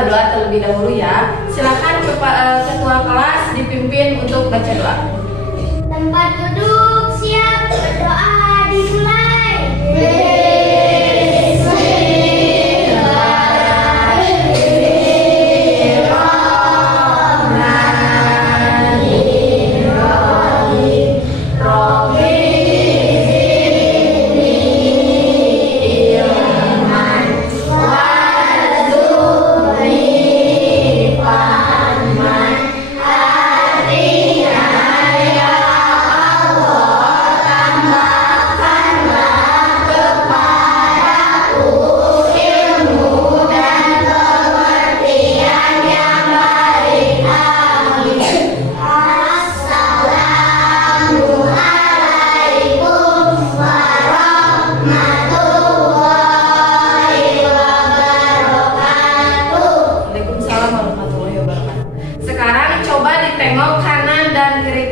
berdoa terlebih dahulu ya. Silakan ketua kelas dipimpin untuk baca doa. Tempat duduk siap, berdoa dimulai.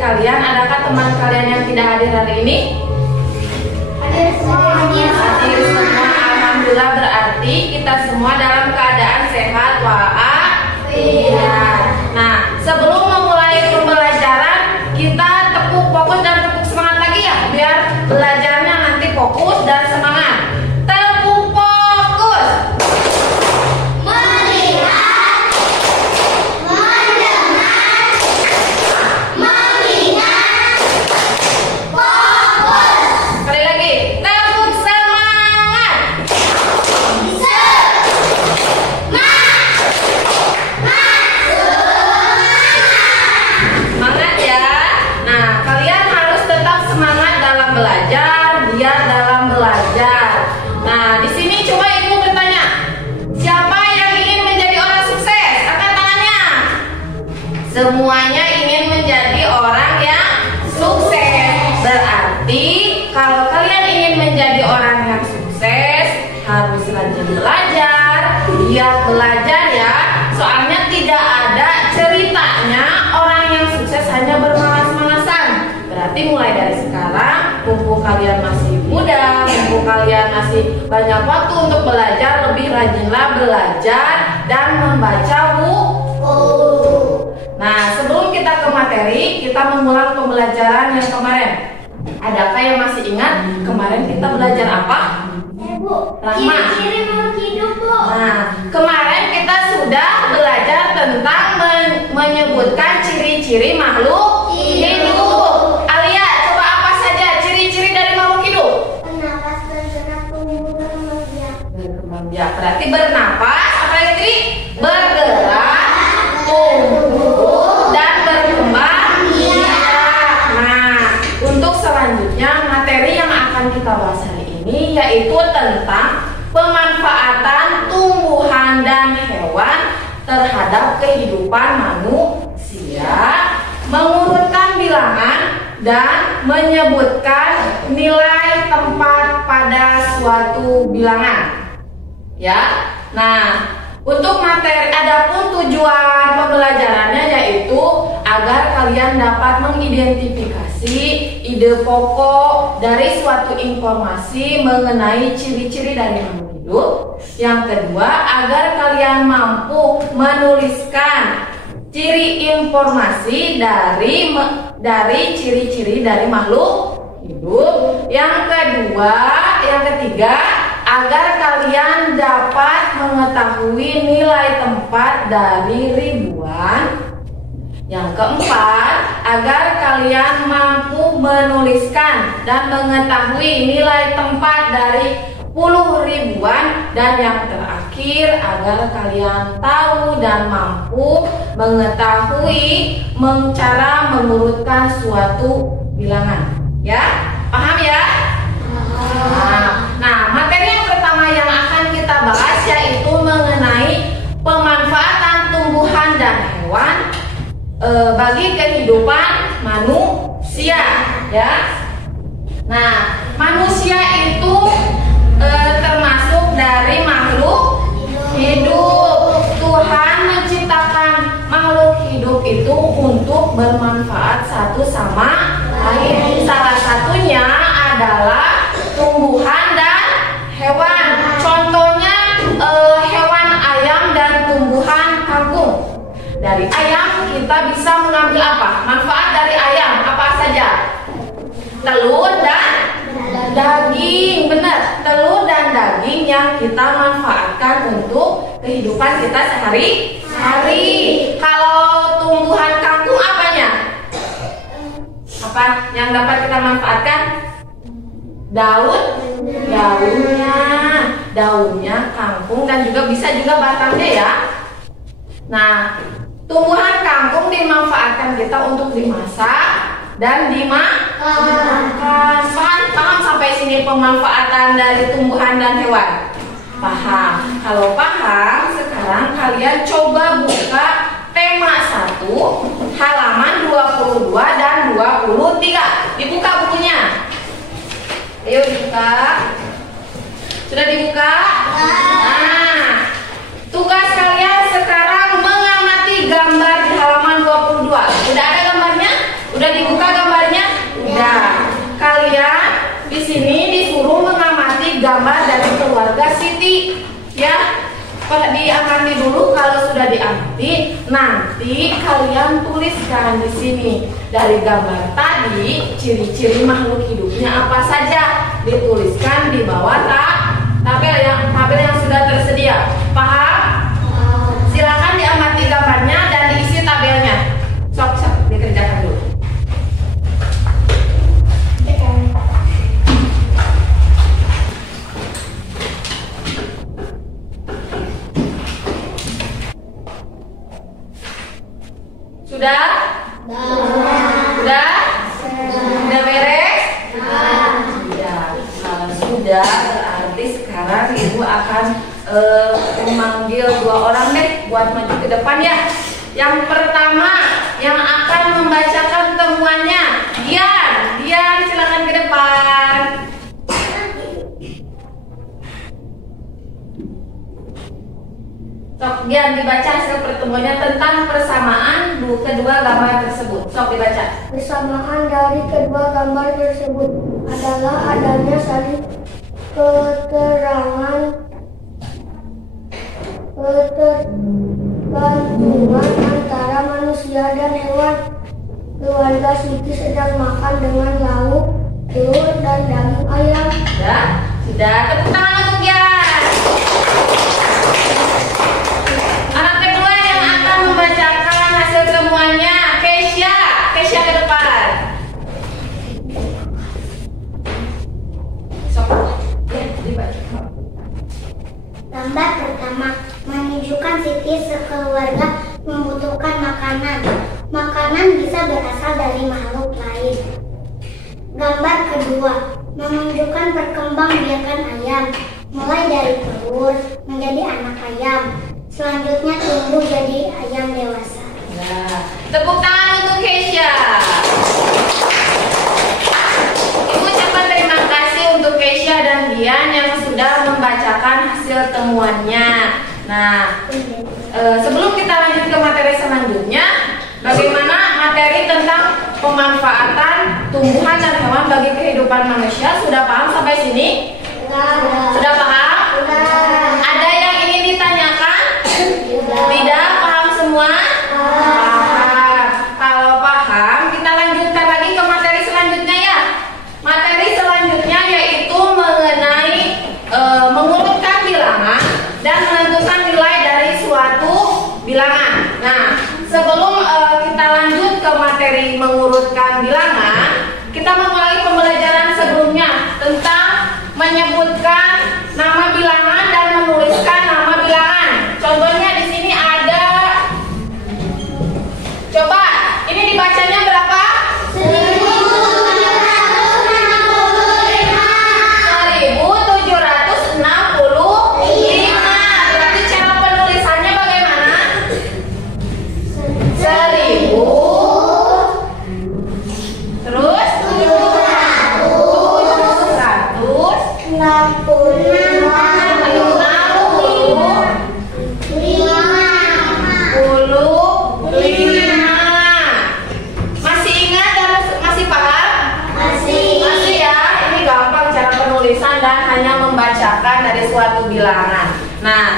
Kalian, adakah teman kalian yang tidak hadir hari ini? Hadir semua. Alhamdulillah, berarti kita semua dalam keadaan sehat walafiat. Nah, sebelum memulai pembelajaran, kita tepuk fokus dan tepuk semangat lagi ya, biar belajarnya nanti fokus dan semangat. Tepuk fokus. Melihat, mendengar, mengingat, fokus. Sekali lagi, tepuk semangat. Semangat ya. Nah, kalian harus tetap semangat dalam belajar, giat dalam belajar. Nah, di sini coba ibu bertanya, siapa yang ingin menjadi orang sukses? Angkat tangannya. Semuanya ingin menjadi orang yang sukses. Berarti kalau kalian ingin menjadi orang yang sukses, harus rajin belajar, giat belajar ya. Soalnya tidak ada ceritanya orang yang sukses hanya bermalas-malasan. Berarti mulai dari sekarang, mumpung kalian masih muda, mumpung kalian masih banyak waktu untuk belajar, lebih rajinlah belajar dan membaca buku. Nah, sebelum kita ke materi, kita mengulang pembelajaran yang kemarin. Adakah yang masih ingat kemarin kita belajar apa? Bu, Rahma. ciri-ciri makhluk hidup, Bu. Nah, kemarin kita sudah belajar tentang menyebutkan ciri-ciri makhluk hidup. Alia, coba apa saja ciri-ciri dari makhluk hidup? Bernapas, bergerak, tumbuh, berkembang biak. Berkembang biak, berarti bernapas, apa yang tadi? Bergerak, tumbuh, dan berkembang biak. Nah, untuk selanjutnya materi yang akan kita bahas hari ini yaitu tentang pemanfaatan tumbuhan dan hewan terhadap kehidupan manusia, mengurutkan bilangan dan menyebutkan nilai tempat pada suatu bilangan. Ya. Nah, untuk materi, adapun tujuan pembelajarannya yaitu agar kalian dapat mengidentifikasi ide pokok dari suatu informasi mengenai ciri-ciri dari makhluk hidup. Yang kedua, agar kalian mampu menuliskan ciri informasi dari ciri-ciri dari makhluk hidup. Yang ketiga, agar kalian dapat mengetahui nilai tempat dari ribuan. Yang keempat, agar kalian mampu menuliskan dan mengetahui nilai tempat dari puluh ribuan. Dan yang terakhir, agar kalian tahu dan mampu mengetahui cara mengurutkan suatu bilangan. Ya, paham ya? Nah, materi yang pertama yang akan kita bahas yaitu mengenai pemanfaatan tumbuhan dan hewan bagi kehidupan manusia, ya. Nah, manusia itu termasuk dari makhluk hidup. Tuhan menciptakan makhluk hidup itu untuk bermanfaat satu sama lain. Salah satunya adalah tumbuhan dan hewan. Contohnya hewan ayam dan tumbuhan kita bisa mengambil apa? Manfaat dari ayam apa saja? Telur dan daging. Benar, telur dan daging yang kita manfaatkan untuk kehidupan kita sehari-hari. Kalau tumbuhan kangkung apanya? Apa yang dapat kita manfaatkan? Daunnya kangkung, dan juga bisa juga batangnya ya. Nah, tumbuhan kangkung dimanfaatkan kita untuk dimasak dan dimakan. Paham sampai sini pemanfaatan dari tumbuhan dan hewan? Paham. Kalau paham, sekarang kalian coba buka tema 1 halaman 22 dan 23. Dibuka bukunya. Ayo dibuka. Sudah dibuka? Nah, tugas kalian sekarang mengamati gambar di halaman 22. Udah ada gambarnya? Udah dibuka gambarnya? Udah. Kalian di sini disuruh mengamati gambar dari keluarga Siti. Ya, diamati dulu. Kalau sudah diamati, nanti kalian tuliskan di sini dari gambar tadi ciri-ciri makhluk hidupnya apa saja. Dituliskan di bawah tabel yang sudah tersedia. Paham? Silakan diamati gambarnya dan diisi tabelnya. Sok dikerjakan dulu. Sudah? Sudah? Sudah beres? Sudah. Kalau sudah, berarti sekarang Ibu akan memanggil 2 orang deh buat maju ke depan ya. Yang pertama yang akan membacakan temuannya, Dian, silakan ke depan. Sok Dian, dibaca hasil pertemuannya tentang persamaan kedua gambar tersebut. Sok dibaca. Persamaan dari kedua gambar tersebut adalah adanya saling ketergantungan antara manusia dan hewan. Keluarga Siti sedang makan dengan lauk, telur, dan daging ayam. Sudah. Tepuk tangan untuk Dian. Anak kedua yang akan membacakan hasil temuannya, Keisha ke depan. Gambar pertama menunjukkan Siti sekeluarga membutuhkan makanan. Makanan bisa berasal dari makhluk lain. Gambar kedua menunjukkan perkembangbiakan ayam, mulai dari telur menjadi anak ayam, selanjutnya tumbuh jadi ayam dewasa. Tepuk tangan untuk Keisha. Ibu ucapkan terima kasih untuk Keisha dan Dian yang sudah membacakan hasil temuannya. Nah, sebelum kita lanjut ke materi selanjutnya, bagaimana materi tentang pemanfaatan tumbuhan dan hewan bagi kehidupan manusia? Sudah paham sampai sini? Sudah paham? Ada yang ingin ditanyakan? Tidak? Paham semua? Paham. Kalau paham, kita lanjutkan lagi ke materi selanjutnya ya. Materi selanjutnya yaitu mengenai mengurutkan bilangan dan menentukan nilai dari suatu bilangan. Nah, sebelum kita lanjut ke materi mengurutkan bilangan, kita memulai pembelajaran sebelumnya tentang menyebutkan nama bilangan dan menuliskan nama bilangan. Contohnya di sini ada. Coba, ini dibacanya berapa? 1765. Berarti cara penulisannya bagaimana? 1000. Terus? 765. Masih ingat dan masih paham? Masih ya. Ini gampang cara penulisan dan hanya membacakan dari suatu bilangan. Nah,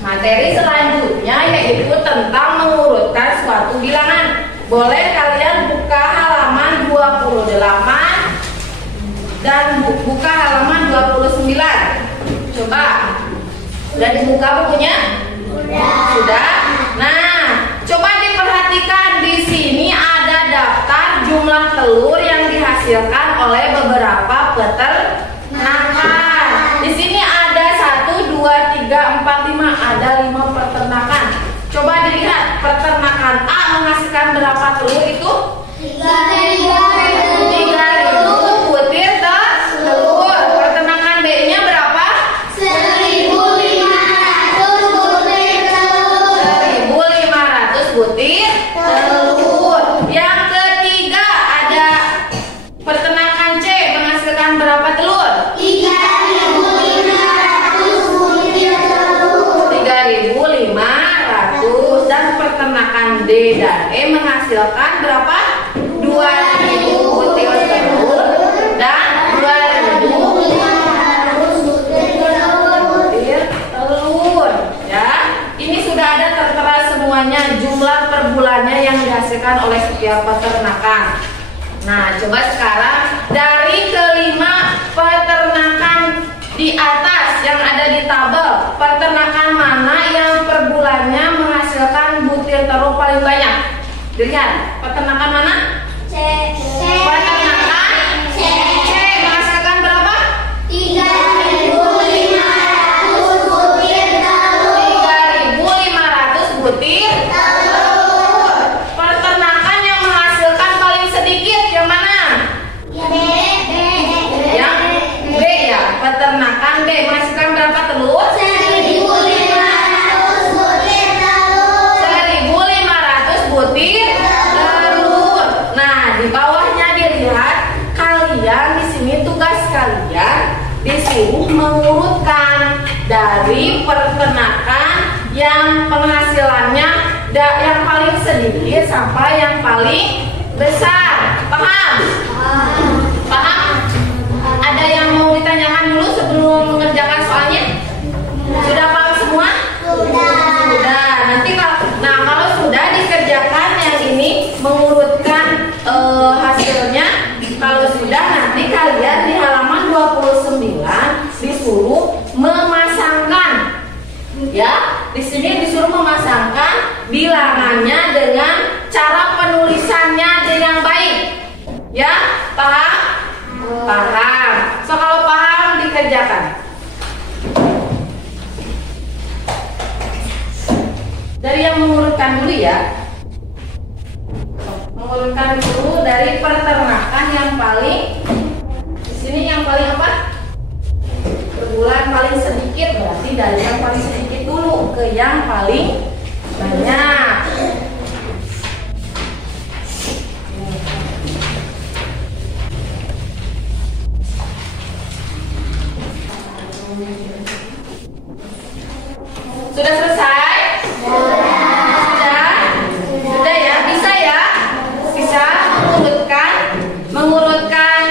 materi selanjutnya yaitu tentang mengurutkan suatu suatu bilangan. Boleh kalian buka halaman 28 dan buka halaman 29. Coba. Sudah dibuka bukunya? Sudah. Nah, coba diperhatikan di sini ada daftar jumlah telur yang dihasilkan oleh beberapa peternakan. Di sini ada 1, 2, 3, 4, 5, ada 5 peternakan. Coba dilihat peternakan A menghasilkan berapa telur itu? 3.000 butir telur. Peternakan B-nya berapa? 1.500 butir telur. 1.500 butir telur. Yang ketiga ada peternakan C menghasilkan berapa telur? 3.500 butir telur. 3.500. Dan peternakan D dan E menghasilkan berapa? 2.000 butir telur dan 2.500 butir telur. Ya, ini sudah ada tertera semuanya jumlah per bulannya yang dihasilkan oleh setiap peternakan. Nah, coba sekarang dari kelima peternakan di atas yang ada di tabel, peternakan mana yang per bulannya menghasilkan butir telur paling banyak? Dilihat, peternakan mana? Peternakan C menghasilkan berapa? 3.500 butir telur. 3.500 butir telur. Peternakan yang menghasilkan paling sedikit yang mana? Yang B ya, peternakan B menghasilkan berapa telur? 1.500 butir telur. 1.500 butir telur. Nah, di bawahnya dilihat kalian di sini tugas kalian disuruh mengurutkan dari peternakan yang penghasilannya yang paling sedikit sampai yang paling besar. Paham? Paham? Ada yang mau ditanyakan dulu sebelum mengerjakan soalnya? Sudah paham semua? Sudah. Nanti kalau sudah dikerjakan yang ini mengurutkan hasilnya. Kalau sudah nanti kalian di halaman 29 disuruh memasangkan. Ya, di sini disuruh memasangkan bilangannya dengan cara penulisannya dengan baik. Ya, paham? Paham. So kalau paham dikerjakan. Dari yang mengurutkan dulu ya. Mengurutkan dulu dari peternakan yang paling di sini yang paling apa? Per bulan paling sedikit, berarti dari yang paling sedikit dulu ke yang paling banyak. Sudah selesai? Sudah ya? Bisa ya? Bisa mengurutkan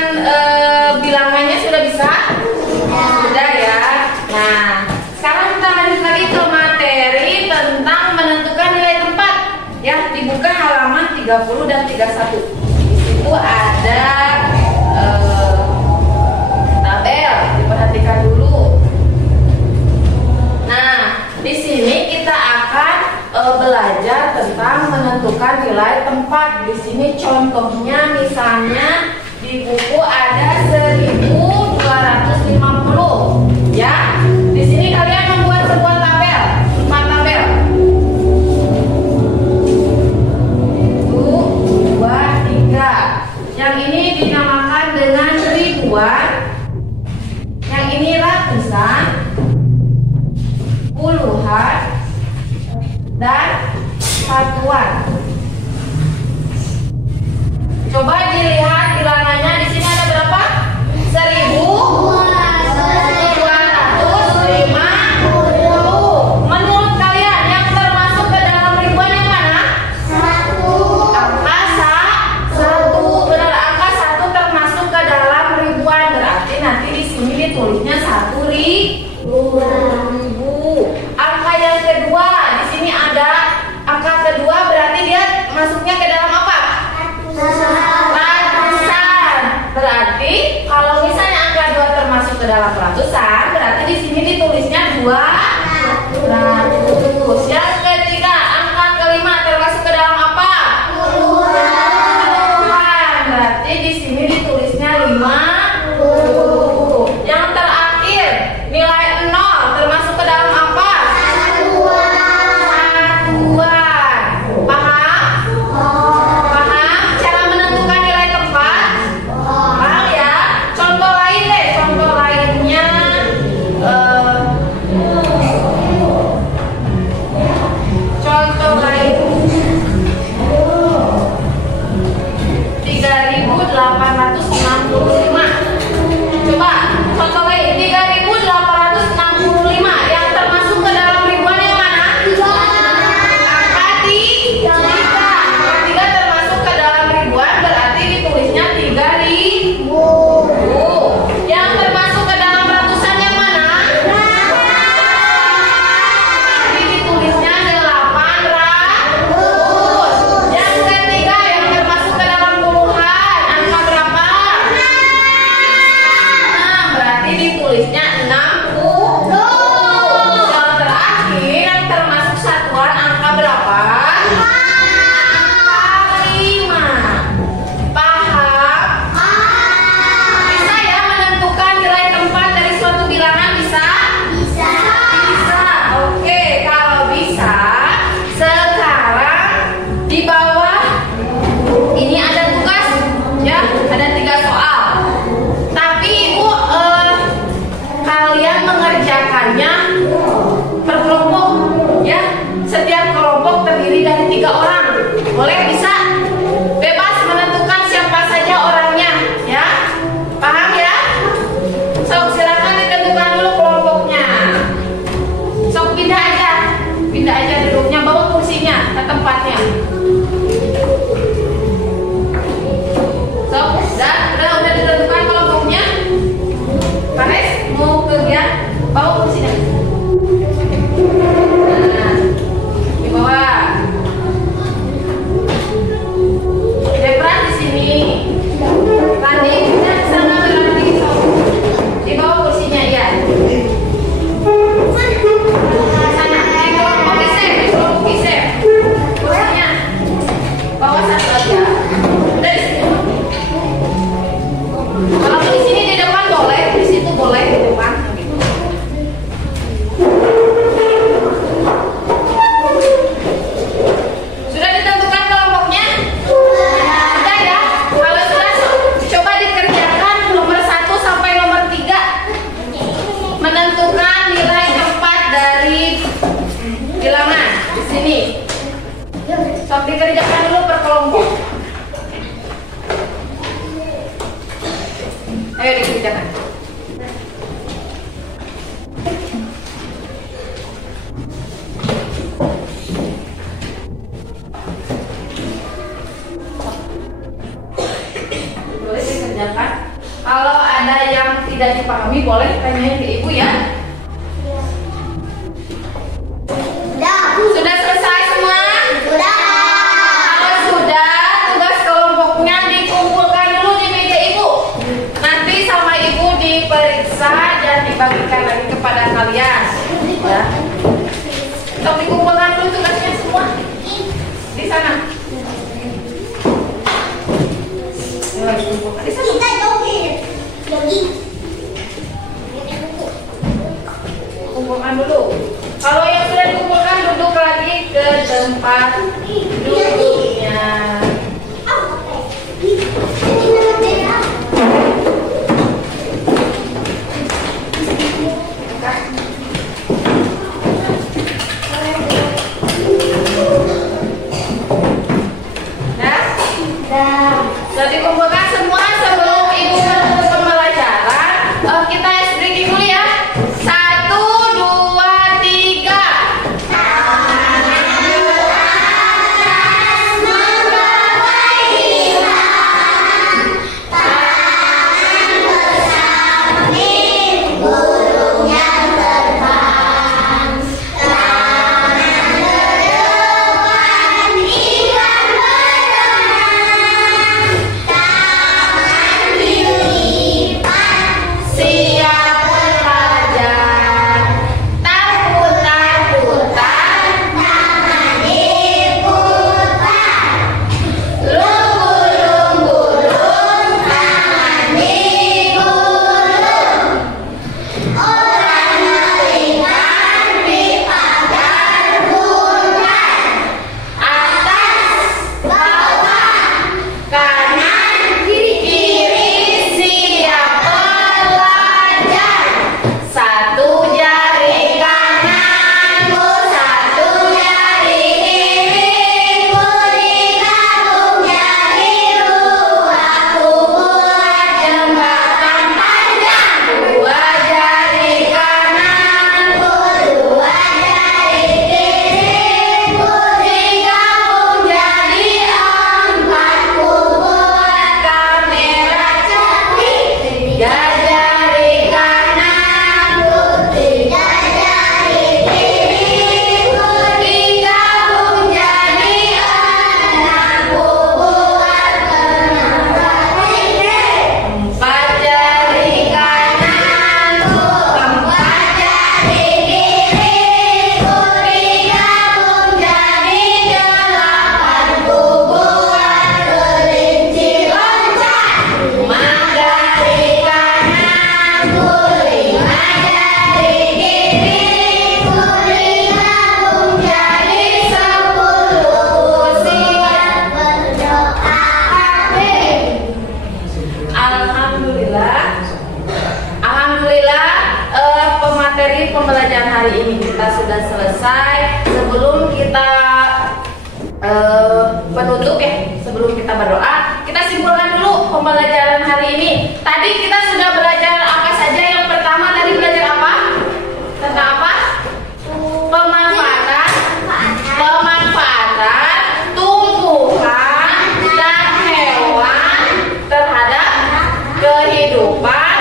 bilangannya sudah bisa? Sudah ya? Nah, sekarang kita lanjut lagi ke materi tentang menentukan nilai tempat. Ya, dibuka halaman 30 dan 31. Di situ ada tabel, diperhatikan dulu. Nah, di sini kita akan belajar tentang menentukan nilai tempat. Di sini contohnya misalnya di buku ada 1.250. Ya, di sini kalian membuat sebuah tabel, 4 tabel. 1, 2, 3. Yang ini dinamakan dengan ribuan. Yang ini ratusan, puluhan, dan satuan. Coba dilihat bilangannya di sini ada berapa? 1.250. Menurut kalian yang termasuk ke dalam ribuan yang mana? 1. Angka 1. Benar, angka 1 termasuk ke dalam ribuan. Berarti nanti di sini ditulisnya 1.000. Angka yang kedua, di sini ada angka kedua berarti tidak dipahami boleh tanyain ke ibu ya. Sudah selesai semua? Sudah. Kalau sudah, tugas kelompoknya dikumpulkan dulu di meja ibu. Nanti sama ibu diperiksa dan dibagikan lagi kepada kalian. Ya. Untuk dikumpulkan dulu tugasnya semua di sana. Ya, dikumpulkan di sana. Kumpulkan dulu. Kalau yang sudah dikumpulkan duduk lagi ke tempat duduknya. Sudah dikumpulkan semua sebelum ibu menutup pembelajaran. Kita breaking dulu ya. 1, 2, 3. Pembelajaran hari ini kita sudah selesai. Sebelum kita penutup ya, sebelum kita berdoa, kita simpulkan dulu pembelajaran hari ini. Tadi kita sudah belajar apa saja? Yang pertama tadi belajar apa? Tentang apa? Pemanfaatan tumbuhan dan hewan terhadap kehidupan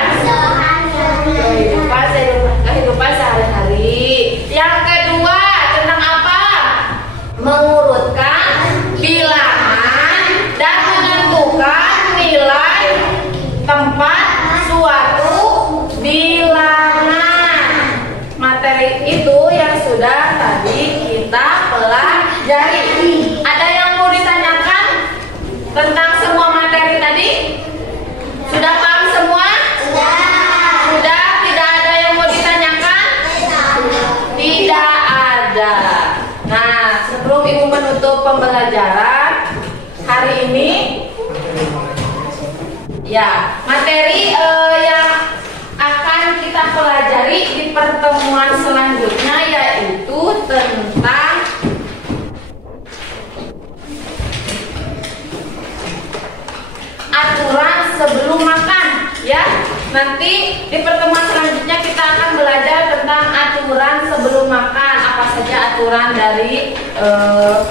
sehari-hari. Yang kedua tentang apa? Mengurutkan bilangan dan menentukan nilai tempat suatu bilangan. Materi itu yang sudah tadi kita pelajari. Ada yang mau ditanyakan tentang semua materi tadi? Sudah paham semua? Sudah, tidak ada yang mau ditanyakan? Tidak ada. Nah, sebelum ibu menutup pembelajaran hari ini, ya materi yang akan kita pelajari di pertemuan selanjutnya yaitu tentang aturan sebelum makan, ya. Nanti di pertemuan selanjutnya kita akan belajar tentang aturan sebelum makan. Apa saja aturan dari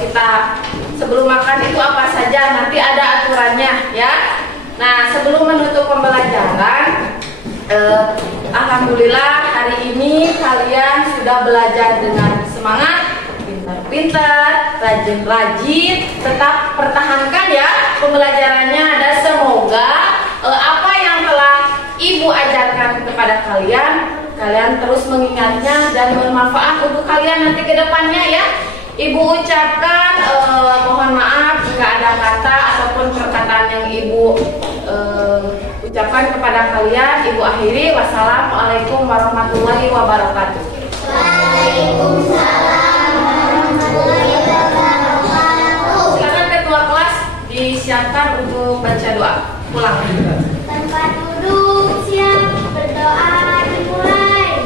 kita sebelum makan itu apa saja? Nanti ada aturannya, ya. Nah, sebelum menutup pembelajaran, Alhamdulillah hari ini kalian sudah belajar dengan semangat, pintar-pintar, rajin-rajin, tetap pertahankan ya pembelajarannya, dan semoga apa yang telah Ibu ajarkan kepada kalian terus mengingatnya dan bermanfaat untuk kalian nanti ke depannya ya. Ibu ucapkan mohon maaf jika ada kata ataupun perkataan yang Ibu ucapkan kepada kalian. Ibu akhiri, wassalamualaikum warahmatullahi wabarakatuh. Waalaikumsalam warahmatullahi wabarakatuh. Silakan ketua kelas disiapkan untuk baca doa. Pulang. Tempat duduk siap, berdoa dimulai.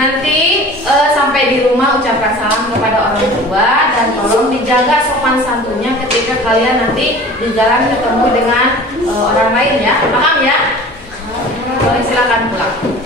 Nanti sampai di rumah ucapkan salam kepada orang tua dan tolong dijaga sopan santunnya ketika kalian nanti di jalan ketemu dengan orang lain ya. Paham ya? Boleh silakan pulang.